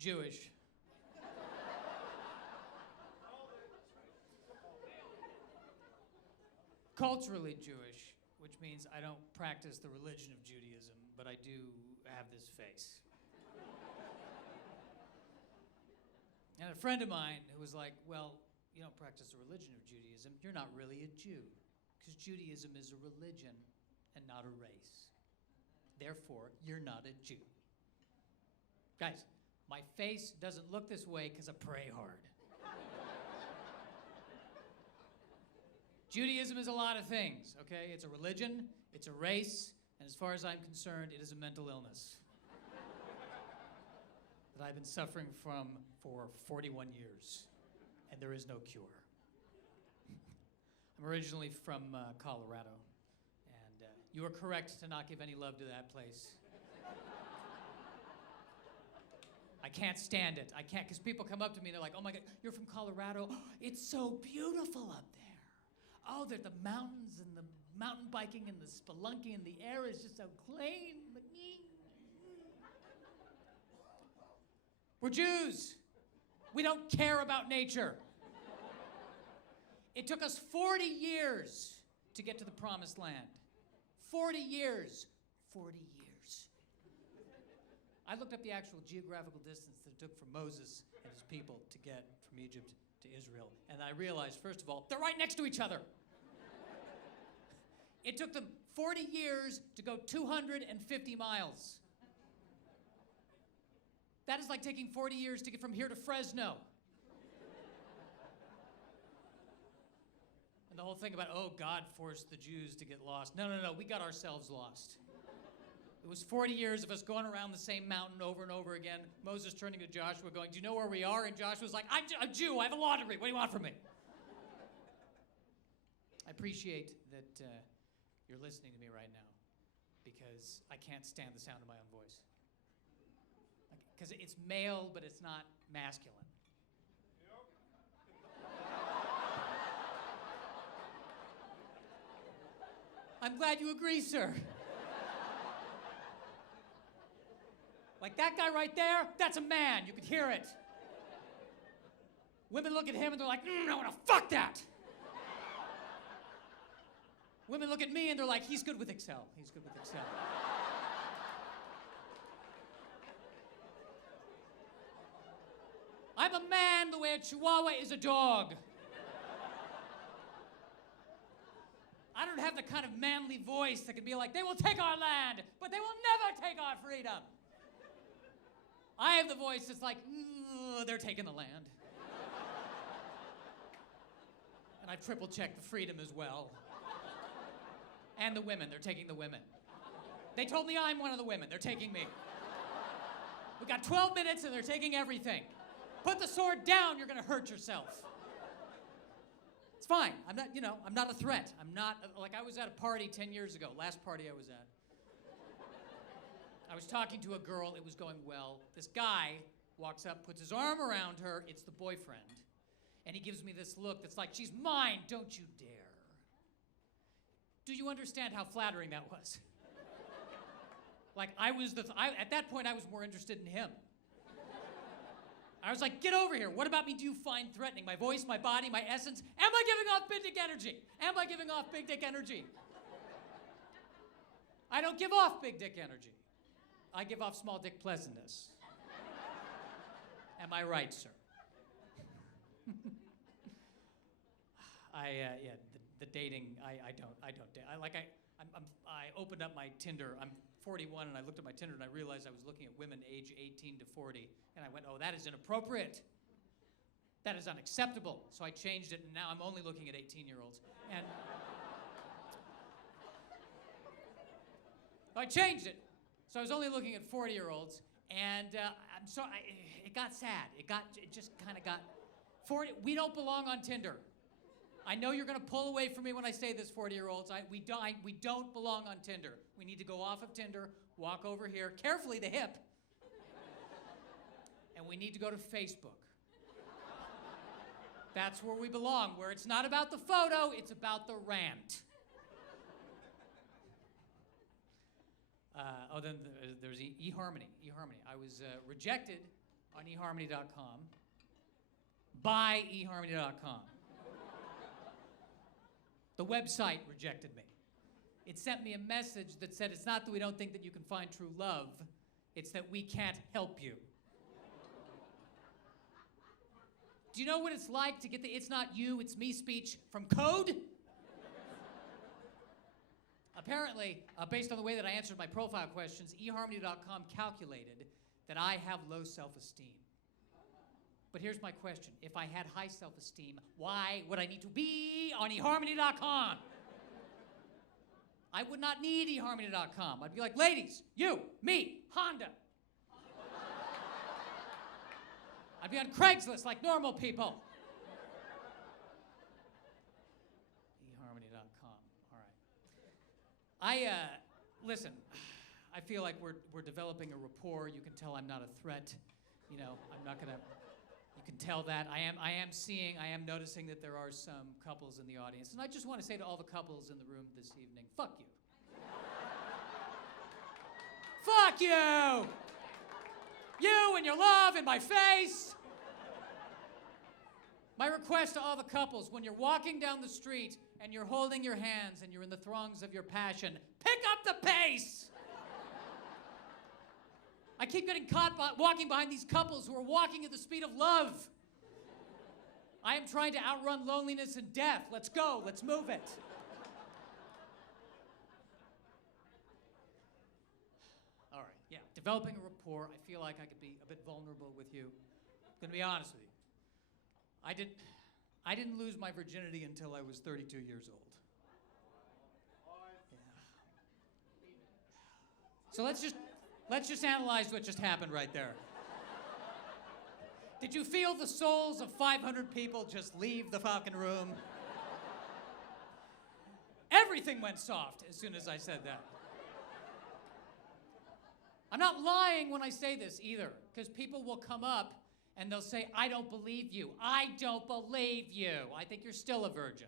Jewish. Culturally Jewish, which means I don't practice the religion of Judaism, but I do have this face. And a friend of mine who was like, well, you don't practice the religion of Judaism, you're not really a Jew, because Judaism is a religion and not a race. Therefore, you're not a Jew. Guys, my face doesn't look this way because I pray hard. Judaism is a lot of things, okay? It's a religion, it's a race, and as far as I'm concerned, it is a mental illness that I've been suffering from for 41 years, and there is no cure. I'm originally from Colorado, and you are correct to not give any love to that place. I can't stand it. I can't, because people come up to me and they're like, oh my God, you're from Colorado? Oh, it's so beautiful up there. Oh, there's the mountains and the mountain biking and the spelunking and the air is just so clean. We're Jews. We don't care about nature. It took us 40 years to get to the promised land. 40 years. 40 years. I looked up the actual geographical distance that it took for Moses and his people to get from Egypt to Israel. And I realized, first of all, they're right next to each other. It took them 40 years to go 250 miles. That is like taking 40 years to get from here to Fresno. And the whole thing about, oh, God forced the Jews to get lost. No, we got ourselves lost. It was 40 years of us going around the same mountain over and over again. Moses turning to Joshua going, do you know where we are? And Joshua's like, I'm a Jew, I have a law degree, what do you want from me? I appreciate that you're listening to me right now because I can't stand the sound of my own voice. Because it's male, but it's not masculine. I'm glad you agree, sir. Like that guy right there, that's a man. You could hear it. Women look at him and they're like, I want to fuck that. Women look at me and they're like, he's good with Excel. He's good with Excel. I'm a man the way a Chihuahua is a dog. I don't have the kind of manly voice that can be like, they will take our land, but they will never take our freedom. I have the voice that's like, they're taking the land. And I've triple-checked the freedom as well. And the women, they're taking the women. They told me I'm one of the women, they're taking me. We got 12 minutes and they're taking everything. Put the sword down, you're gonna hurt yourself. It's fine, I'm not a threat. I'm not, like I was at a party 10 years ago, last party I was at. I was talking to a girl, it was going well. This guy walks up, puts his arm around her, it's the boyfriend, and he gives me this look that's like, she's mine, don't you dare. Do you understand how flattering that was? Like at that point I was more interested in him. I was like, get over here, what about me do you find threatening? My voice, my body, my essence? Am I giving off big dick energy? Am I giving off big dick energy? I don't give off big dick energy. I give off small dick pleasantness. Am I right, sir? The dating, I don't date. I opened up my Tinder. I'm 41 and I looked at my Tinder and I realized I was looking at women age 18 to 40 and I went, oh, that is inappropriate. That is unacceptable. So I changed it and now I'm only looking at 18-year-olds. And I changed it. So I was only looking at 40-year-olds, and I'm sorry, it got sad. It just kind of got 40. We don't belong on Tinder. I know you're gonna pull away from me when I say this, 40-year-olds. We don't belong on Tinder. We need to go off of Tinder, walk over here, carefully the hip, and we need to go to Facebook. That's where we belong, where it's not about the photo, it's about the rant. Then there's eHarmony. I was rejected on eharmony.com. Buy eharmony.com. The website rejected me. It sent me a message that said, it's not that we don't think that you can find true love, it's that we can't help you. Do you know what it's like to get the "it's not you, it's me" speech from Code? Apparently, based on the way that I answered my profile questions, eharmony.com calculated that I have low self-esteem. But here's my question. If I had high self-esteem, why would I need to be on eharmony.com? I would not need eharmony.com. I'd be like, ladies, you, me, Honda. I'd be on Craigslist like normal people. eharmony.com. All right. Listen, I feel like we're developing a rapport. You can tell I'm not a threat. You know, I'm not gonna, you can tell that. I am noticing that there are some couples in the audience. And I just want to say to all the couples in the room this evening, fuck you. Fuck you! You and your love in my face! My request to all the couples, when you're walking down the street and you're holding your hands and you're in the throngs of your passion, pick up the pace! I keep getting caught walking behind these couples who are walking at the speed of love. I am trying to outrun loneliness and death. Let's go, let's move it. All right, yeah, developing a rapport. I feel like I could be a bit vulnerable with you. I'm gonna be honest with you. I didn't lose my virginity until I was 32 years old. Yeah. So let's just analyze what just happened right there. Did you feel the souls of 500 people just leave the fucking room? Everything went soft as soon as I said that. I'm not lying when I say this either, because people will come up and they'll say, I don't believe you. I don't believe you. I think you're still a virgin.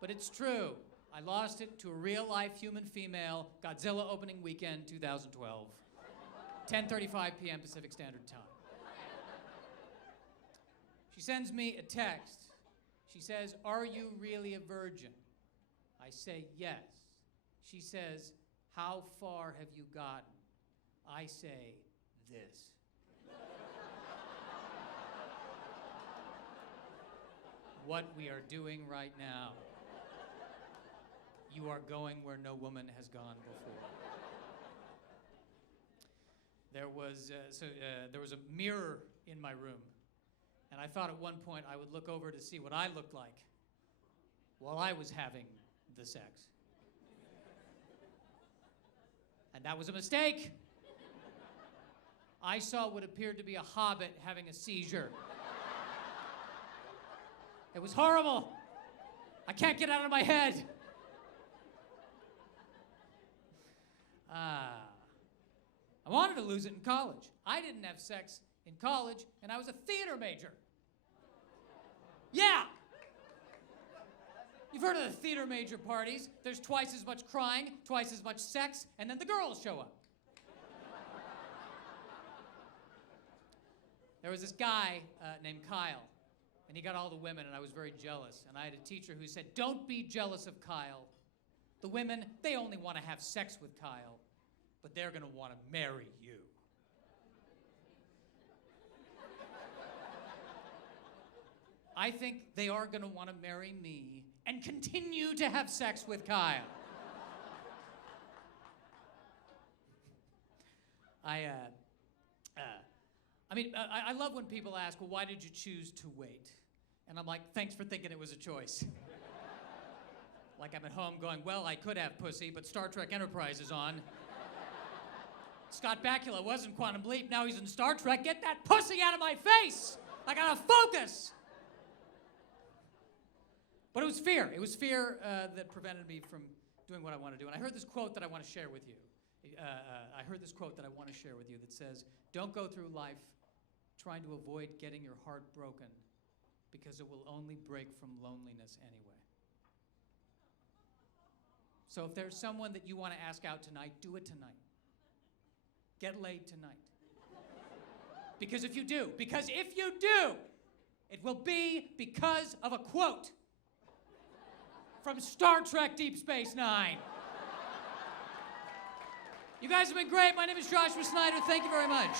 But it's true. I lost it to a real-life human female, Godzilla opening weekend 2012, 10:35 p.m. Pacific Standard Time. She sends me a text. She says, are you really a virgin? I say, yes. She says, how far have you gotten? I say, this. What we are doing right now. You are going where no woman has gone before. There was a mirror in my room, and I thought at one point I would look over to see what I looked like while I was having the sex. And that was a mistake. I saw what appeared to be a hobbit having a seizure. It was horrible. I can't get out of my head. I wanted to lose it in college. I didn't have sex in college, and I was a theater major. Yeah! You've heard of the theater major parties. There's twice as much crying, twice as much sex, and then the girls show up. There was this guy named Kyle, and he got all the women, and I was very jealous. And I had a teacher who said, don't be jealous of Kyle. The women, they only want to have sex with Kyle, but they're going to want to marry you. I think they are going to want to marry me and continue to have sex with Kyle. I love when people ask, well, why did you choose to wait? And I'm like, thanks for thinking it was a choice. Like I'm at home going, well, I could have pussy, but Star Trek Enterprise is on. Scott Bakula was in Quantum Leap, now he's in Star Trek. Get that pussy out of my face! I gotta focus! But it was fear. It was fear that prevented me from doing what I want to do. And I heard this quote that I want to share with you. That says, don't go through life trying to avoid getting your heart broken, because it will only break from loneliness anyway. So if there's someone that you want to ask out tonight, do it tonight. get laid tonight. Because if you do, it will be because of a quote from Star Trek Deep Space Nine. You guys have been great. My name is Joshua Snyder. Thank you very much.